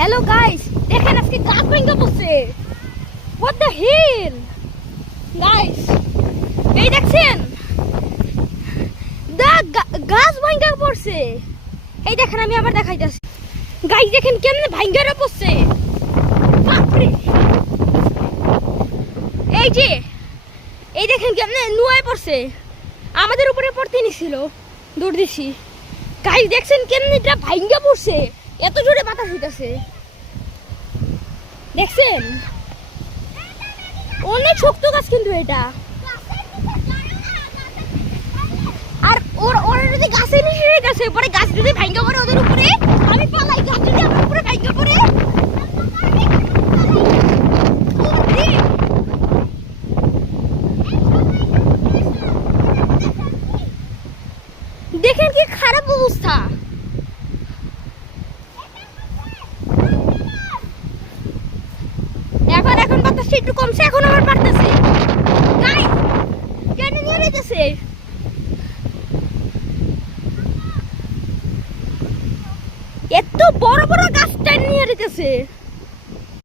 Hello guys, দেখেন আজকে গাছ ভাঙা পড়ছে। হোয়াট দ্য হেল গাইস, এই দেখছেন গাছ ভাঙা পড়ছে। এই দেখেন, আমি আবার দেখাইতেছি গাইস, দেখেন কেমনে ভাঙা পড়ছে। বাপরে, এই যে এই দেখেন কেমনে নুয়ায় পড়ছে। আমাদের উপরে পড়তে নিছিল, দৌড় দিছি। গাইস দেখছেন কেমনে এটা ভাঙা পড়ছে, এত জোরে বাতাস হইতাছে। দেখছেন অনেক শক্ত গাছ কিন্তু এটা। আর ওরা যদি গাছে নিচে রেখেছে, পরে গাছ যদি ভাঙা পড়ে ওদের উপরে, আমি পালাই। গাছ যদি আমার উপরে ভাঙা পড়ে, দেখেন কি খারাপ অবস্থা। এখন বাতাসটা একটু কমছে, এখন আবার বাড়তেছে। গাইস টেনে নিয়ে যেতেছে। এত বড় বড় গাছ টেনে নিয়ে যেতেছে।